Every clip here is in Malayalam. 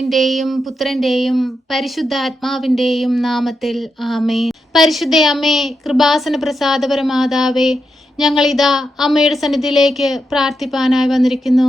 പിതാവിന്റെയും പുത്രന്റെയും പരിശുദ്ധാത്മാവിന്റെയും നാമത്തിൽ ആമേൻ. പരിശുദ്ധ അമ്മേ, കൃപാസന പ്രസാദപരമാതാവേ, ഞങ്ങളിതാ അമ്മയുടെ സന്നിധിയിലേക്ക് പ്രാർത്ഥിപ്പാനായി വന്നിരിക്കുന്നു.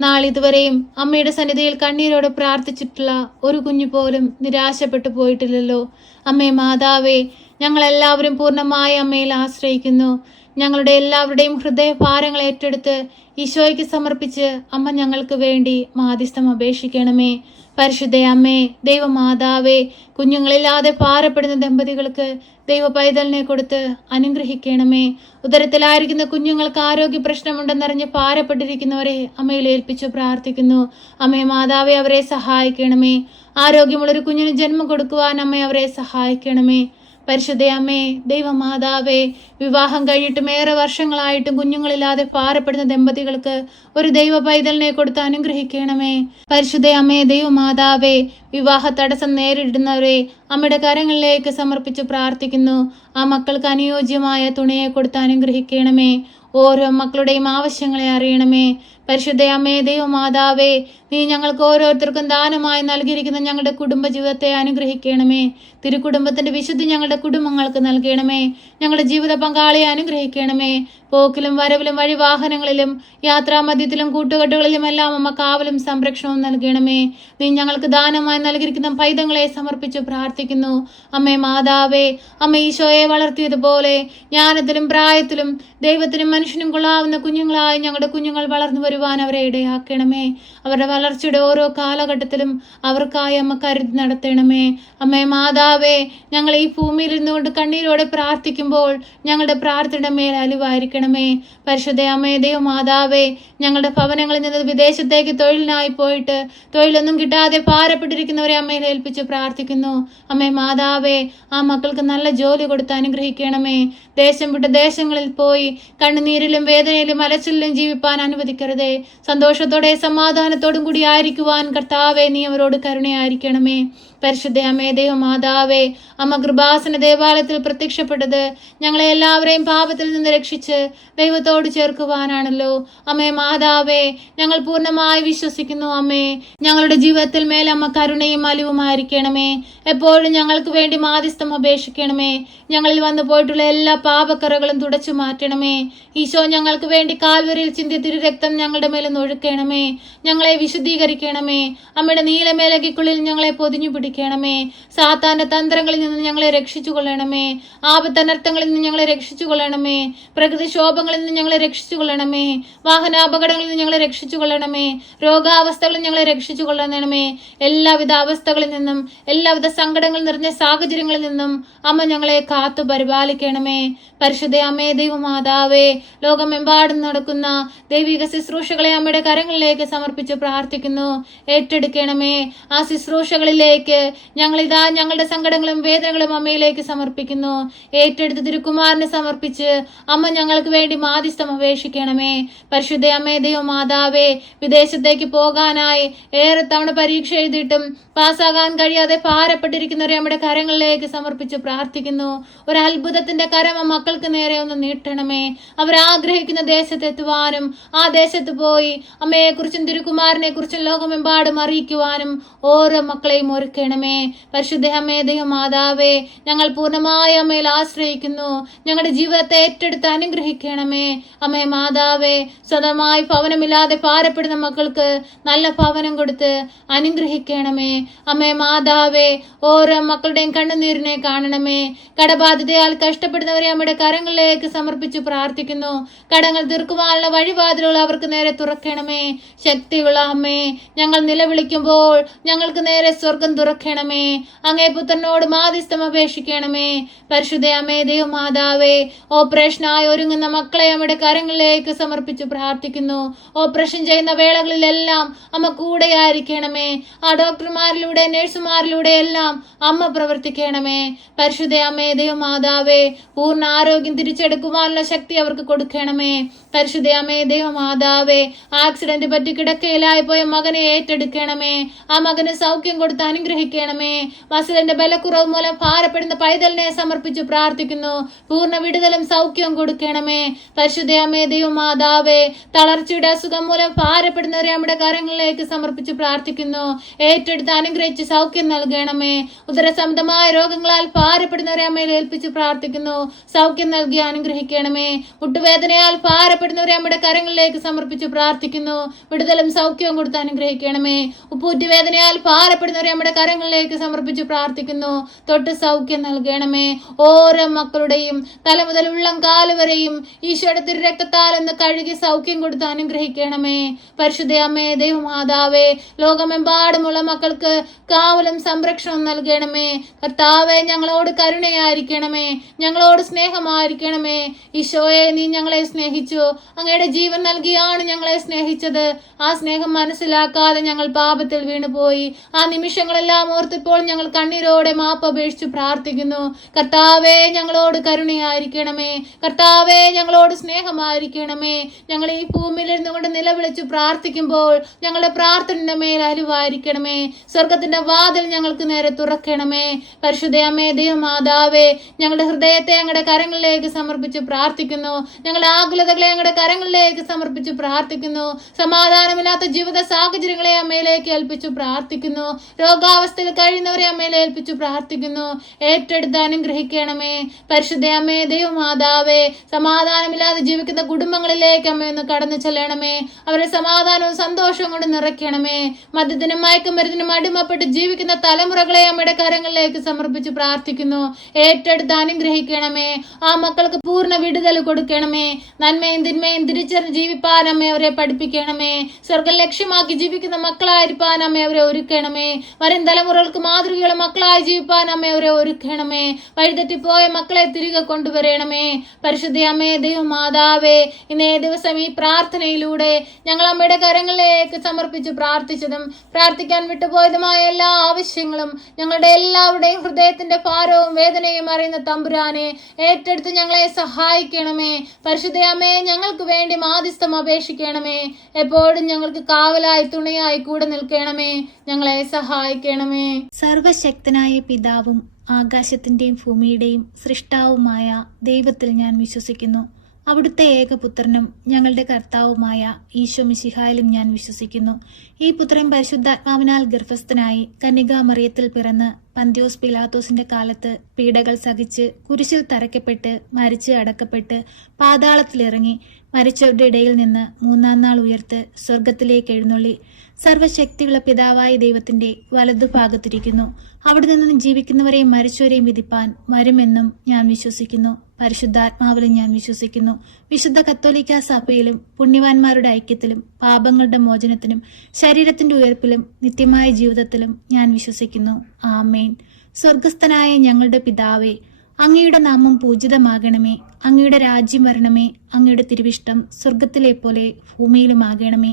നാളിതുവരെയും അമ്മയുടെ സന്നിധിയിൽ കണ്ണീരോട് പ്രാർത്ഥിച്ചിട്ടുള്ള ഒരു കുഞ്ഞു പോലും നിരാശപ്പെട്ടു പോയിട്ടില്ലല്ലോ. അമ്മേ മാതാവേ, ഞങ്ങളെല്ലാവരും പൂർണ്ണമായി അമ്മയിൽ ആശ്രയിക്കുന്നു. ഞങ്ങളുടെ എല്ലാവരുടെയും ഹൃദയഭാരങ്ങൾ ഏറ്റെടുത്ത് ഈശോയ്ക്ക് സമർപ്പിച്ച് അമ്മ ഞങ്ങൾക്ക് വേണ്ടി മാധ്യസ്ഥം അപേക്ഷിക്കണമേ. പരിശുദ്ധ അമ്മേ, ദൈവമാതാവേ, കുഞ്ഞുങ്ങളില്ലാതെ ഭാരപ്പെടുന്ന ദമ്പതികൾക്ക് ദൈവ പൈതലിനെ കൊടുത്ത് അനുഗ്രഹിക്കണമേ. ഉദരത്തിലായിരിക്കുന്ന കുഞ്ഞുങ്ങൾക്ക് ആരോഗ്യ പ്രശ്നമുണ്ടെന്നറിഞ്ഞ് ഭാരപ്പെട്ടിരിക്കുന്നവരെ അമ്മയിൽ ഏൽപ്പിച്ചു പ്രാർത്ഥിക്കുന്നു. അമ്മേ മാതാവേ, അവരെ സഹായിക്കണമേ. ആരോഗ്യമുള്ളൊരു കുഞ്ഞിന് ജന്മം കൊടുക്കുവാൻ അമ്മ അവരെ സഹായിക്കണമേ. പരിശുദ്ധ അമ്മേ, ദൈവമാതാവേ, വിവാഹം കഴിഞ്ഞിട്ടും ഏറെ വർഷങ്ങളായിട്ടും കുഞ്ഞുങ്ങളില്ലാതെ ഭാരപ്പെടുന്ന ദമ്പതികൾക്ക് ഒരു ദൈവ പൈതലിനെ കൊടുത്ത് അനുഗ്രഹിക്കണമേ. പരിശുദ്ധ അമ്മേ, ദൈവമാതാവേ, വിവാഹ തടസ്സം നേരിടുന്നവരെ അമ്മയുടെ കരങ്ങളിലേക്ക് സമർപ്പിച്ച് പ്രാർത്ഥിക്കുന്നു. ആ മക്കൾക്ക് അനുയോജ്യമായ തുണയെ കൊടുത്ത് അനുഗ്രഹിക്കണമേ. ഓരോ മക്കളുടെയും ആവശ്യങ്ങളെ അറിയണമേ. പരിശുദ്ധ അമ്മേ, ദൈവമാതാവേ, നീ ഞങ്ങൾക്ക് ഓരോരുത്തർക്കും ദാനമായി നൽകിയിരിക്കുന്ന ഞങ്ങളുടെ കുടുംബ ജീവിതത്തെ അനുഗ്രഹിക്കണമേ. തിരുക്കുടുംബത്തിന്റെ വിശുദ്ധി ഞങ്ങളുടെ കുടുംബങ്ങൾക്ക് നൽകണമേ. ഞങ്ങളുടെ ജീവിത പങ്കാളിയെ അനുഗ്രഹിക്കണമേ. പോക്കിലും വരവിലും വഴിവാഹനങ്ങളിലും യാത്രാമധ്യത്തിലും കൂട്ടുകെട്ടുകളിലും എല്ലാം അമ്മ കാവലും സംരക്ഷണവും നൽകണമേ. നീ ഞങ്ങൾക്ക് ദാനമായി നൽകിയിരിക്കുന്ന പൈതങ്ങളെ സമർപ്പിച്ച് പ്രാർത്ഥിക്കുന്നു. അമ്മേ മാതാവേ, അമ്മ ഈശോയെ വളർത്തിയതുപോലെ ജ്ഞാനത്തിലും പ്രായത്തിലും ദൈവത്തിനും മനുഷ്യനും കൊള്ളാവുന്ന കുഞ്ഞുങ്ങളായി ഞങ്ങളുടെ കുഞ്ഞുങ്ങൾ വളർന്നു വരുവാൻ അവരെ ഇടയാക്കണമേ. അവരുടെ വളർച്ചയുടെ ഓരോ കാലഘട്ടത്തിലും അവർക്കായി അമ്മ കരുതി നടത്തണമേ. അമ്മേ മാതാവേ, ഞങ്ങൾ ഈ ഭൂമിയിൽ ഇരുന്നുകൊണ്ട് കണ്ണീരോടെ പ്രാർത്ഥിക്കുമ്പോൾ ഞങ്ങളുടെ പ്രാർത്ഥനയുടെ മേൽ അലിവായിരിക്കണമേ. പരിശുദ്ധ അമ്മേ, ദൈവമാതാവേ, ഞങ്ങളുടെ ഭവനങ്ങളിൽ നിന്ന് വിദേശത്തേക്ക് തൊഴിലിനായി പോയിട്ട് തൊഴിലൊന്നും കിട്ടാതെ ഭാരപ്പെട്ടിരിക്കുന്നവരെ അമ്മയിൽ ഏൽപ്പിച്ച് പ്രാർത്ഥിക്കുന്നു. അമ്മേ മാതാവേ, ആ മക്കൾക്ക് നല്ല ജോലി കൊടുത്ത് അനുഗ്രഹിക്കണമേ. ദേശം വിട്ട ദേശങ്ങളിൽ പോയി കണ്ണുനീരിലും വേദനയിലും അലച്ചിലും ജീവിപ്പാൻ അനുവദിക്കരുതേ. സന്തോഷത്തോടെ സമാധാനത്തോടും കൂടി ആയിരിക്കുവാൻ കർത്താവേ, നീ അവരോട് കരുണയായിരിക്കണമേ. പരിശുദ്ധ അമ്മേ, ദൈവമാതാവേ, അമ്മ കൃപാസന ദേവാലയത്തിൽ പ്രത്യക്ഷപ്പെട്ടത് ഞങ്ങളെ എല്ലാവരെയും പാപത്തിൽ നിന്ന് രക്ഷിച്ച് ദൈവത്തോട് ചേർക്കുവാനാണല്ലോ. അമ്മേ മാതാവേ, ഞങ്ങൾ പൂർണ്ണമായി വിശ്വസിക്കുന്നു. അമ്മേ, ഞങ്ങളുടെ ജീവിതത്തിൽ മേൽ അമ്മ കരുണയും അലിവുമായിരിക്കണമേ. എപ്പോഴും ഞങ്ങൾക്ക് വേണ്ടി മാധ്യസ്ഥം അപേക്ഷിക്കണമേ. ഞങ്ങളിൽ വന്നു പോയിട്ടുള്ള എല്ലാ പാപക്കറകളും തുടച്ചു മാറ്റണമേ. ഈശോ ഞങ്ങൾക്ക് വേണ്ടി കാൽവരിയിൽ ചിന്തിയ തിരുരക്തം ഞങ്ങളുടെ മേൽ ഒഴുക്കണമേ. ഞങ്ങളെ വിശുദ്ധീകരിക്കണമേ. അമ്മയുടെ നീലമേലകിക്കുള്ളിൽ ഞങ്ങളെ പൊതിഞ്ഞു പിടിക്കണമേ. സാത്താന്റെ തന്ത്രങ്ങളിൽ നിന്ന് ഞങ്ങളെ രക്ഷിച്ചു കൊള്ളണമേ. ആപത്തനർത്ഥങ്ങളിൽ നിന്ന് ഞങ്ങളെ രക്ഷിച്ചു കൊള്ളണമേ. പ്രകൃതിക്ഷോഭങ്ങളിൽ നിന്ന് ഞങ്ങളെ രക്ഷിച്ചു കൊള്ളണമേ. വാഹനാപകടങ്ങളിൽ നിന്ന് ഞങ്ങളെ രക്ഷിച്ചു കൊള്ളണമേ. രോഗാവസ്ഥകളിൽ ഞങ്ങളെ രക്ഷിച്ചു കൊള്ളണമേ. എല്ലാവിധ അവസ്ഥകളിൽ നിന്നും എല്ലാവിധ സങ്കടങ്ങൾ നിറഞ്ഞ സാഹചര്യങ്ങളിൽ നിന്നും അമ്മ ഞങ്ങളെ കാത്തു പരിപാലിക്കണമേ. പരിശുദ്ധ അമ്മേ, ദൈവമാതാവേ, ലോകമെമ്പാടും നടക്കുന്ന ദൈവിക ശുശ്രൂഷകളെ അമ്മയുടെ കരങ്ങളിലേക്ക് സമർപ്പിച്ച് പ്രാർത്ഥിക്കുന്നു. ഏറ്റെടുക്കണമേ. ആ ശുശ്രൂഷകളിലേക്ക് ഞങ്ങളിതാ ഞങ്ങളുടെ സങ്കടങ്ങളും വേദനകളും അമ്മയിലേക്ക് സമർപ്പിക്കുന്നു. ഏറ്റെടുത്ത് തിരുക്കുമാരനെ സമർപ്പിച്ച് അമ്മ ഞങ്ങൾക്ക് വേണ്ടി മാധ്യസ്ഥം അപേക്ഷിക്കണമേ. പരിശുദ്ധ അമ്മേ, ദൈവമാതാവേ, വിദേശത്തേക്ക് പോകാനായി ഏറെ തവണ പരീക്ഷ എഴുതിയിട്ടും പാസ്സാകാൻ കഴിയാതെ ഭാരപ്പെട്ടിരിക്കുന്നവരെ നമ്മുടെ കരങ്ങളിലേക്ക് സമർപ്പിച്ച് പ്രാർത്ഥിക്കുന്നു. ഒരു അത്ഭുതത്തിന്റെ കരം ആ മക്കൾക്ക് നേരെ ഒന്ന് നീട്ടണമേ. അവരാഗ്രഹിക്കുന്ന ദേശത്തെത്തുവാനും ആ ദേശത്ത് പോയി അമ്മയെ കുറിച്ചും തിരുക്കുമാരനെ കുറിച്ചും ലോകമെമ്പാടും അറിയിക്കുവാനും ഓരോ മക്കളെയും ഒരുക്കണമേ. പരിശുദ്ധ അമ്മേ, ദൈവമാതാവേ, ഞങ്ങൾ പൂർണ്ണമായി അമ്മയിൽ ആശ്രയിക്കുന്നു. ഞങ്ങളുടെ ജീവിതത്തെ ഏറ്റെടുത്ത് അനുഗ്രഹിക്കണമേ. അമ്മേ മാതാവേ, സ്വന്തമായി ഭവനമില്ലാതെ ഭാരപ്പെടുന്ന മക്കൾക്ക് നല്ല ഭവനം കൊടുത്ത് അനുഗ്രഹിക്കണമേ. അമ്മേ മാതാവേ, ഓരോ മക്കളുടെയും കണ്ണുനീരിനെ കാണണമേ. കടബാധിതയാൽ കഷ്ടപ്പെടുന്നവരെ അമ്മയുടെ കരങ്ങളിലേക്ക് സമർപ്പിച്ച് പ്രാർത്ഥിക്കുന്നു. കടങ്ങൾ തീർക്കുവാനുള്ള വഴിവാതിലുകൾ അവർക്ക് നേരെ തുറക്കണമേ. ശക്തിയുള്ള അമ്മേ, ഞങ്ങൾ നിലവിളിക്കുമ്പോൾ ഞങ്ങൾക്ക് നേരെ സ്വർഗം തുറക്കണമേ. അങ്ങേ പുത്രനോട് മാധ്യസ്ഥം അപേക്ഷിക്കണമേ. പരിശുദ്ധ അമ്മേ, ദൈവമാതാവേ, ഓപ്പറേഷനായി ഒരുങ്ങുന്ന മക്കളെ അമ്മയുടെ കരങ്ങളിലേക്ക് സമർപ്പിച്ച് പ്രാർത്ഥിക്കുന്നു. ഓപ്പറേഷൻ ചെയ്യുന്ന വേളകളിലെല്ലാം അമ്മ കൂടെയായിരിക്കണമേ. ആ ഡോക്ടർമാരിലൂടെ നഴ്സുമാരിലൂടെ എല്ലാം അമ്മ പ്രവർത്തിക്കണമേ. പരിശുദ്ധ അമ്മേ, ദൈവമാതാവേ, പൂർണ്ണ ആരോഗ്യം തിരിച്ചെടുക്കുവാനുള്ള ശക്തി അവർക്ക് കൊടുക്കണമേ. പരിശുദ്ധ അമ്മേ, ദൈവമാതാവേ, ആക്സിഡന്റ് പറ്റി കിടക്കയിലായി പോയ മകനെ ഏറ്റെടുക്കണമേ. ആ മകന് സൗഖ്യം കൊടുത്ത് അനുഗ്രഹിക്കണമേ. അനുഗ്രഹിക്കണമേ. മസിലിന്റെ ബലക്കുറവ് മൂലം ഭാരപ്പെടുന്ന പൈതലിനെ സമർപ്പിച്ചു പ്രാർത്ഥിക്കുന്നു. പൂർണ്ണ വിടുതലും സൗഖ്യവും കൊടുക്കണമേ. പരിശുദ്ധ അമ്മേ ദൈവമാതാവേ, തളർച്ചയുടെ അസുഖം മൂലം ഭാരപ്പെടുന്നവരെ നമ്മുടെ കരങ്ങളിലേക്ക് സമർപ്പിച്ചു പ്രാർത്ഥിക്കുന്നു. ഏറ്റെടുത്ത് അനുഗ്രഹിച്ച് സൗഖ്യം നൽകണമേ. ഉദരസംബന്ധമായ രോഗങ്ങളാൽ ഭാരപ്പെടുന്നവരെ അമ്മയിൽ ഏൽപ്പിച്ച് പ്രാർത്ഥിക്കുന്നു. സൗഖ്യം നൽകി അനുഗ്രഹിക്കണമേ. മുട്ടുവേദനയാൽ ഭാരപ്പെടുന്നവരെ നമ്മുടെ കരങ്ങളിലേക്ക് സമർപ്പിച്ചു പ്രാർത്ഥിക്കുന്നു. വിടുതലും സൗഖ്യവും കൊടുത്ത് അനുഗ്രഹിക്കണമേ. ഉപ്പൂറ്റുവേദനയാൽ ഭാരപ്പെടുന്നവരെ നമ്മുടെ കരങ്ങളിലേക്ക് സമർപ്പിച്ചു പ്രാർത്ഥിക്കുന്നു. തൊട്ട് സൗഖ്യം നൽകണമേ. ഓരോ മക്കളുടെയും തല മുതൽ ഉള്ളം കാല് വരെയും ഈശോയുടെ തിരുരക്തത്താൽ ഒന്ന് കഴുകി സൗഖ്യം കൊടുത്ത് അനുഗ്രഹിക്കണമേ. പരിശുദ്ധ അമ്മേ ദൈവമാതാവേ, ലോകമെമ്പാടുമുള്ള മക്കൾക്ക് കാവലും സംരക്ഷണവും നൽകണമേ. കർത്താവേ, ഞങ്ങളോട് കരുണയായിരിക്കണമേ, ഞങ്ങളോട് സ്നേഹമായിരിക്കണമേ. ഈശോയെ, നീ ഞങ്ങളെ സ്നേഹിച്ചു, അങ്ങയുടെ ജീവൻ നൽകിയാണ് ഞങ്ങളെ സ്നേഹിച്ചത്. ആ സ്നേഹം മനസ്സിലാക്കാതെ ഞങ്ങൾ പാപത്തിൽ വീണുപോയി. ആ നിമിഷങ്ങളെല്ലാം ഓർത്തിപ്പോൾ ഞങ്ങൾ കണ്ണീരോടെ മാപ്പ് അപേക്ഷിച്ചു പ്രാർത്ഥിക്കുന്നു. കർത്താവേ, ഞങ്ങളോട് കരുണയായിരിക്കണമേ. കർത്താവേ, ഞങ്ങളോട് സ്നേഹമായിരിക്കണമേ. ഞങ്ങൾ ഈ ഭൂമിയിലിരുന്നു കൊണ്ട് നിലവിളിച്ചു പ്രാർത്ഥിക്കുമ്പോൾ ഞങ്ങളുടെ പ്രാർത്ഥനയുടെ മേൽ അലിവായിരിക്കണമേ. സ്വർഗത്തിന്റെ വാതിൽ ഞങ്ങൾക്ക് നേരെ തുറക്കണമേ. പരിശുദ്ധ അമ്മേ ദൈവമാതാവേ, ഞങ്ങളുടെ ഹൃദയത്തെ ഞങ്ങളുടെ കരങ്ങളിലേക്ക് സമർപ്പിച്ച് പ്രാർത്ഥിക്കുന്നു. ഞങ്ങളുടെ ആകുലതകളെ ഞങ്ങളുടെ കരങ്ങളിലേക്ക് സമർപ്പിച്ച് പ്രാർത്ഥിക്കുന്നു. സമാധാനമില്ലാത്ത ജീവിത സാഹചര്യങ്ങളെ അമ്മയിലേക്ക് ഏൽപ്പിച്ചു പ്രാർത്ഥിക്കുന്നു. രോഗാവസ്ഥയിൽ കഴിയുന്നവരെ അമ്മയിൽ ഏൽപ്പിച്ചു പ്രാർത്ഥിക്കുന്നു. ഏറ്റെടുത്ത് അനുഗ്രഹിക്കണമേ. പരിശുദ്ധ അമ്മേ ദൈവമാതാവേ, സമാധാനമില്ലാതെ ജീവിക്കുന്ന കുടുംബങ്ങളിലേക്ക് അമ്മയൊന്ന് കടന്നു ചെല്ലണമേ. അവരെ സമാധാനവും സന്തോഷവും കൊണ്ട് നിറയ്ക്കണമേ. മദ്യത്തിനും മയക്കുമരുന്നിനും അടിമപ്പെട്ട് ജീവിക്കുന്ന തലമുറകളെ അമ്മയുടെ കരങ്ങളിലേക്ക് സമർപ്പിച്ച് പ്രാർത്ഥിക്കുന്നു. ഏറ്റെടുത്ത് അനുഗ്രഹിക്കണമേ. ആ മക്കൾക്ക് പൂർണ്ണ വിടുതൽ കൊടുക്കണമേ. നന്മയും തിന്മയും തിരിച്ചറിഞ്ഞ് ജീവിപ്പാൻ അമ്മ അവരെ പഠിപ്പിക്കണമേ. സ്വർഗം ലക്ഷ്യമാക്കി ജീവിക്കുന്ന മക്കളായിരിക്കാൻ അമ്മ അവരെ ഒരുക്കണമേ. വരും തലമുറകൾക്ക് മാതൃകയുള്ള മക്കളായി ജീവിപ്പാൻ അമ്മ അവരെ ഒരുക്കണമേ. വഴിതെറ്റിപ്പോയ മക്കളെ തിരികെ കൊണ്ടുവരണമേ. പരിശുദ്ധ അമ്മേ ദൈവമാതാവേ, ഇന്നേ ദിവസം ഈ പ്രാർത്ഥനയിലൂടെ ഞങ്ങൾ അമ്മയുടെ കരങ്ങളിലേക്ക് സമർപ്പിച്ച് പ്രാർത്ഥിച്ചതും പ്രാർത്ഥിക്കാൻ വിട്ടുപോയതുമായ എല്ലാ ആവശ്യങ്ങളും ഞങ്ങളുടെ എല്ലാവരുടെയും ഹൃദയത്തിന്റെ ഭാരവും വേദനയും അറിയുന്ന തമ്പുരാനെ ഏറ്റെടുത്ത് ഞങ്ങളെ സഹായിക്കണമേ. പരിശുദ്ധ അമ്മേ, ഞങ്ങൾക്ക് വേണ്ടി മാധ്യസ്ഥം അപേക്ഷിക്കണമേ. എപ്പോഴും ഞങ്ങൾക്ക് കാവലായി തുണയായി കൂടെ നിൽക്കണമേ. ഞങ്ങളെ സഹായിക്കണമേ. സർവശക്തനായ പിതാവും ആകാശത്തിന്റെയും ഭൂമിയുടെയും സൃഷ്ടാവുമായ ദൈവത്തിൽ ഞാൻ വിശ്വസിക്കുന്നു. അവിടുത്തെ ഏകപുത്രനും ഞങ്ങളുടെ കർത്താവുമായ ഈശോ മിശിഹായിലും ഞാൻ വിശ്വസിക്കുന്നു. ഈ പുത്രൻ പരിശുദ്ധാത്മാവിനാൽ ഗർഭസ്ഥനായി കന്യകാമറിയത്തിൽ പിറന്ന് പന്തിയോസ് പിലാത്തോസിന്റെ കാലത്ത് പീഡകൾ സഹിച്ച് കുരിശിൽ തറയ്ക്കപ്പെട്ട് മരിച്ച് അടക്കപ്പെട്ട് പാതാളത്തിലിറങ്ങി മരിച്ചവരുടെ ഇടയിൽ നിന്ന് മൂന്നാം നാൾ ഉയർത്ത് സ്വർഗത്തിലേക്ക് എഴുന്നള്ളി സർവശക്തിയുള്ള പിതാവായ ദൈവത്തിന്റെ വലതുഭാഗത്തിരിക്കുന്നു. അവിടെ നിന്ന് ജീവിക്കുന്നവരെയും മരിച്ചവരെയും വിധിപ്പാൻ വരുമെന്നും ഞാൻ വിശ്വസിക്കുന്നു. പരിശുദ്ധാത്മാവിലും ഞാൻ വിശ്വസിക്കുന്നു. വിശുദ്ധ കത്തോലിക്ക സഭയിലും പുണ്യവാന്മാരുടെ ഐക്യത്തിലും പാപങ്ങളുടെ മോചനത്തിനും ശരീരത്തിന്റെ ഉയർപ്പിലും നിത്യമായ ജീവിതത്തിലും ഞാൻ വിശ്വസിക്കുന്നു. ആമേൻ. സ്വർഗസ്ഥനായ ഞങ്ങളുടെ പിതാവേ, അങ്ങയുടെ നാമം പൂജിതമാകണമേ. അങ്ങയുടെ രാജ്യം വരണമേ. അങ്ങയുടെ തിരുവിഷ്ടം സ്വർഗത്തിലെ പോലെ ഭൂമിയിലുമാകണമേ.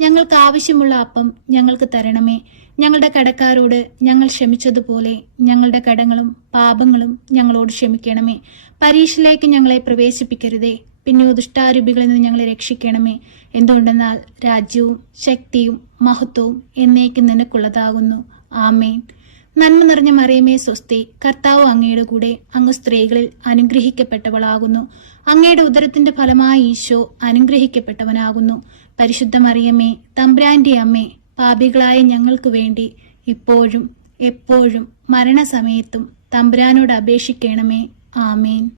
ഞങ്ങൾക്ക് ആവശ്യമുള്ള അപ്പം ഞങ്ങൾക്ക് തരണമേ. ഞങ്ങളുടെ കടക്കാരോട് ഞങ്ങൾ ക്ഷമിച്ചതുപോലെ ഞങ്ങളുടെ കടങ്ങളും പാപങ്ങളും ഞങ്ങളോട് ക്ഷമിക്കണമേ. പരീക്ഷയിലേക്ക് ഞങ്ങളെ പ്രവേശിപ്പിക്കരുതേ, പിന്നെ ദുഷ്ടാരൂപികളിൽ നിന്ന് ഞങ്ങളെ രക്ഷിക്കണമേ. എന്തുകൊണ്ടെന്നാൽ രാജ്യവും ശക്തിയും മഹത്വവും എന്നേക്കും നിനക്കുള്ളതാകുന്നു. ആമേൻ. നന്മ നിറഞ്ഞ മറിയമേ സ്വസ്തി, കർത്താവ് അങ്ങയുടെ കൂടെ, അങ്ങ് സ്ത്രീകളിൽ അനുഗ്രഹിക്കപ്പെട്ടവളാകുന്നു. അങ്ങയുടെ ഉദരത്തിന്റെ ഫലമായി ഈശോ അനുഗ്രഹിക്കപ്പെട്ടവനാകുന്നു. പരിശുദ്ധ മറിയമേ, തമ്പുരാന്റെ അമ്മേ, പാപികളായ ഞങ്ങൾക്ക് വേണ്ടി ഇപ്പോഴും എപ്പോഴും മരണസമയത്തും തമ്പുരാനോട് അപേക്ഷിക്കണമേ. ആമേൻ.